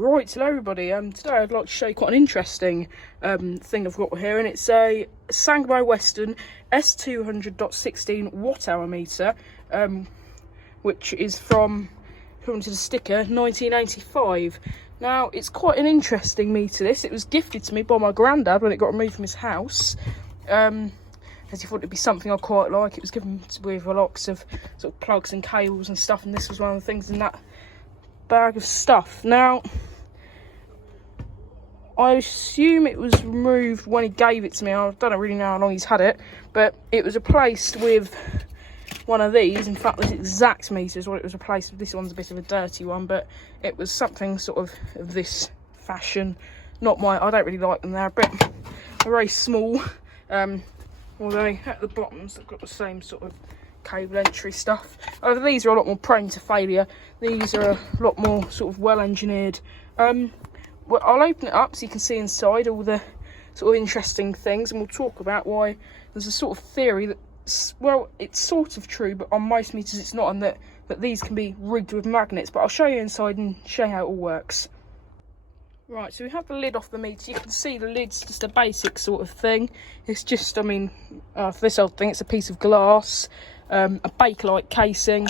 Right, hello everybody. Today I'd like to show you quite an interesting thing I've got here, and it's a Sangamo Western S200.16 watt-hour meter, which is from, according to the sticker, 1985. Now, it's quite an interesting meter, this. It was gifted to me by my granddad when it got removed from his house, as he thought it'd be something I quite like. It was given with lots of sort of plugs and cables and stuff, and this was one of the things in that bag of stuff. Now, I assume it was removed when he gave it to me. I don't really know how long he's had it, but it was replaced with one of these. In fact, this exact meter is what it was replaced with. This one's a bit of a dirty one, but it was something sort of this fashion. Not my, I don't really like them. They're a bit, they're very small, although at the bottoms they've got the same sort of cable entry stuff. However, these are a lot more prone to failure. These are a lot more sort of well engineered. Well, I'll open it up so you can see inside all the sort of interesting things, and we'll talk about why there's a sort of theory that, well, it's sort of true, but on most meters it's not, and that these can be rigged with magnets. But I'll show you inside and show you how it all works. Right, so we have the lid off the meter. You can see the lid's just a basic sort of thing. It's just, I mean, for this old thing, it's a piece of glass, a Bakelite casing.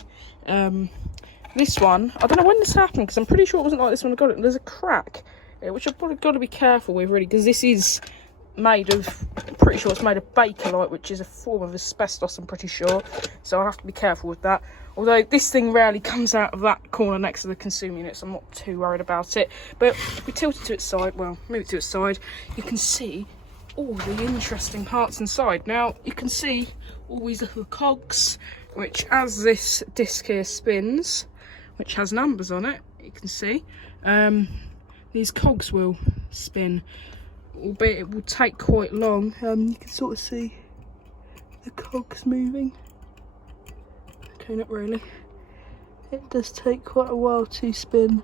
This one, I don't know when this happened, because I'm pretty sure it wasn't like this when I got it. There's a crack, which I've probably got to be careful with, really, because this is made of, I'm pretty sure it's made of Bakelite, which is a form of asbestos, I'm pretty sure. So I'll have to be careful with that. Although this thing rarely comes out of that corner next to the consumer unit, so I'm not too worried about it. But if we tilt it to its side, well, move it to its side, you can see all the interesting parts inside. Now, you can see all these little cogs, which as this disc here spins, which has numbers on it, you can see, these cogs will spin, albeit it will take quite long. You can sort of see the cogs moving. Okay, not really. It does take quite a while to spin,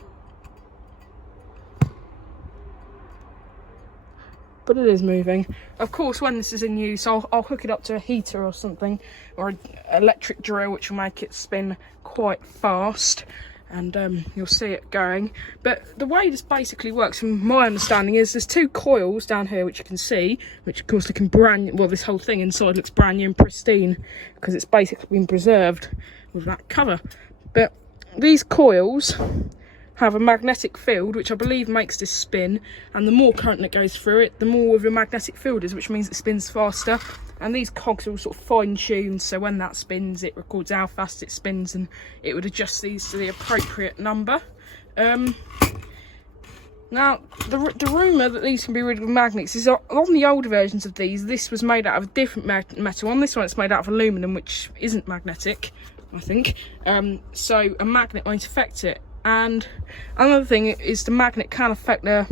but it is moving. Of course, when this is in use, I'll hook it up to a heater or something, or an electric drill, which will make it spin quite fast, and you'll see it going. But the way this basically works, from my understanding, is there's two coils down here, which you can see, which of course looking brand new. Well, this whole thing inside looks brand new and pristine, because it's basically been preserved with that cover. But these coils have a magnetic field, which I believe makes this spin, and the more current that goes through it, the more of a magnetic field is, which means it spins faster. And these cogs are all sort of fine-tuned, so when that spins, it records how fast it spins, and it would adjust these to the appropriate number. Now, the rumour that these can be rigged with magnets is, on the older versions of these, this was made out of a different metal. On this one, it's made out of aluminium, which isn't magnetic, I think. So a magnet won't affect it. And another thing is the magnet can affect the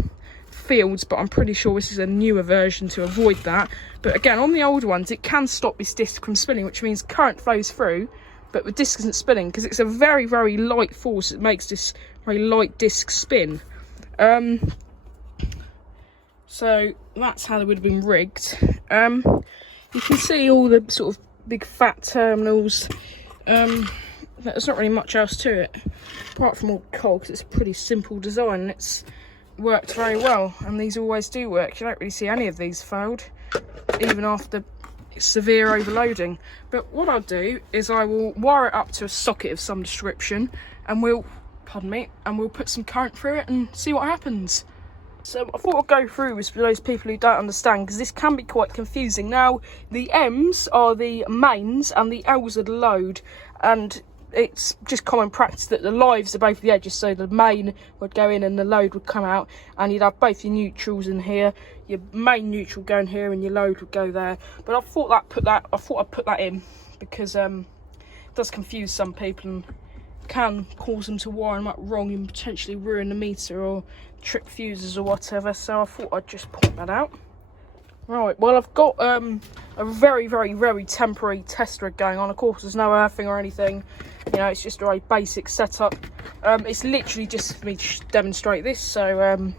fields, but I'm pretty sure this is a newer version to avoid that. But again, on the older ones, it can stop this disc from spinning, which means current flows through, but the disc isn't spinning, because it's a very, very light force that makes this very light disc spin. So that's how they would have been rigged. You can see all the sort of big fat terminals. There's not really much else to it, apart from all cogs. It's a pretty simple design, and it's worked very well, and these always do work. You don't really see any of these failed, even after severe overloading. But what I'll do is I will wire it up to a socket of some description, and we'll put some current through it and see what happens. So I thought I'd go through this for those people who don't understand, because this can be quite confusing. Now, the M's are the mains and the L's are the load, and it's just common practice that the lives are both the edges, so the main would go in and the load would come out, and you'd have both your neutrals in here, your main neutral going here, and your load would go there. But I thought I'd put that in, because it does confuse some people and can cause them to wire them up wrong and potentially ruin the meter or trip fuses or whatever. So I thought I'd just point that out. Right, well, I've got a very, very, very temporary test rig going on. Of course, there's no earthing or anything. You know, it's just a very basic setup. It's literally just for me to demonstrate this. So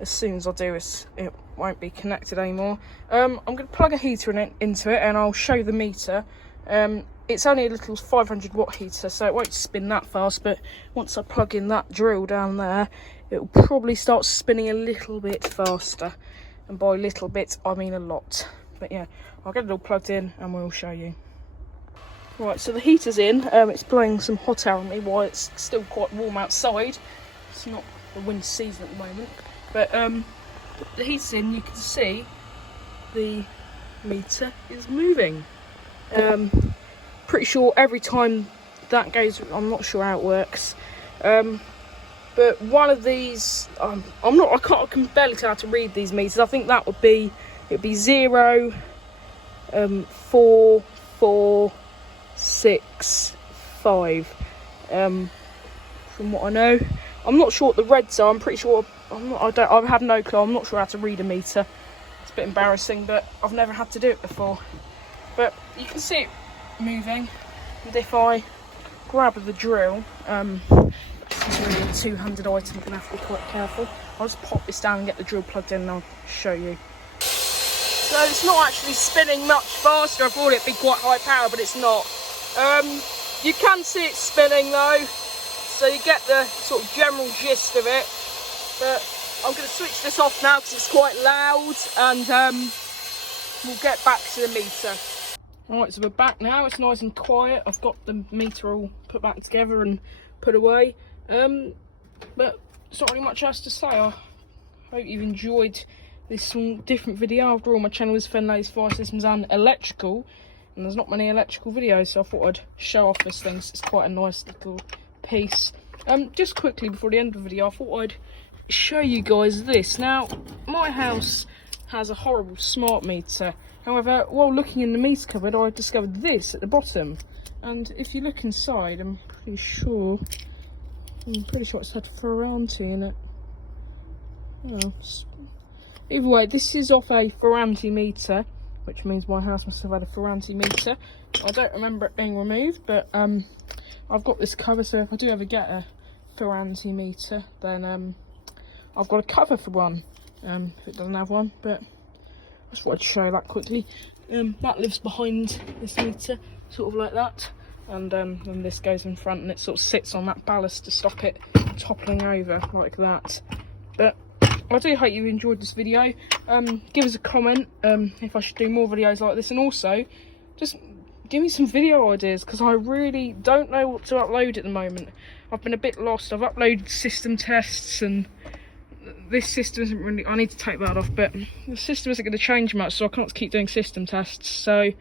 as soon as I do this, it won't be connected anymore. I'm going to plug a heater into it, and I'll show the meter. It's only a little 500 watt heater, so it won't spin that fast, but once I plug in that drill down there, it'll probably start spinning a little bit faster. And by little bit, I mean a lot. But yeah, I'll get it all plugged in and we'll show you. Right, so the heater's in. It's blowing some hot air on me while it's still quite warm outside. It's not the winter season at the moment. But the heater's in, you can see the meter is moving. Pretty sure every time that goes, I'm not sure how it works. But one of these, I can barely tell how to read these meters. I think that would be, it'd be 0, 4, 4, 6, 5. From what I know, I'm not sure what the reds are. I'm pretty sure I have no clue. I'm not sure how to read a meter. It's a bit embarrassing, but I've never had to do it before. But you can see it moving, and if I grab the drill, it's really a two-handed item. I'm gonna have to be quite careful. I'll just pop this down and get the drill plugged in, and I'll show you. So it's not actually spinning much faster. I thought it'd be quite high power, but it's not. You can see it spinning though, so you get the sort of general gist of it. But I'm going to switch this off now because it's quite loud, and we'll get back to the meter. Alright, so we're back now. It's nice and quiet. I've got the meter all put back together and put away. But it's not really much else to say. I hope you've enjoyed this different video. After all, my channel is Fenlays Fire Systems and Electrical, and there's not many electrical videos, so I thought I'd show off this thing. It's quite a nice little piece. Just quickly before the end of the video, I thought I'd show you guys this. Now, my house has a horrible smart meter. However, while looking in the meter cupboard, I discovered this at the bottom. And if you look inside, I'm pretty sure it's had Ferranti in it. Oh, either way, this is off a Ferranti meter, which means my house must have had a Ferranti meter. I don't remember it being removed, but I've got this cover, so if I do ever get a Ferranti meter, then I've got a cover for one, if it doesn't have one. But I just wanted to show that quickly. That lives behind this meter, sort of like that, and then this goes in front, and it sort of sits on that ballast to stop it toppling over like that. But I do hope you enjoyed this video. Give us a comment if I should do more videos like this, and also just give me some video ideas, because I really don't know what to upload at the moment. I've been a bit lost. I've uploaded system tests, and this system isn't really, I need to take that off, but the system isn't going to change much, so I can't keep doing system tests. So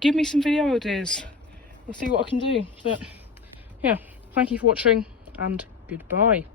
give me some video ideas. I'll see what I can do. But yeah, thank you for watching, and goodbye.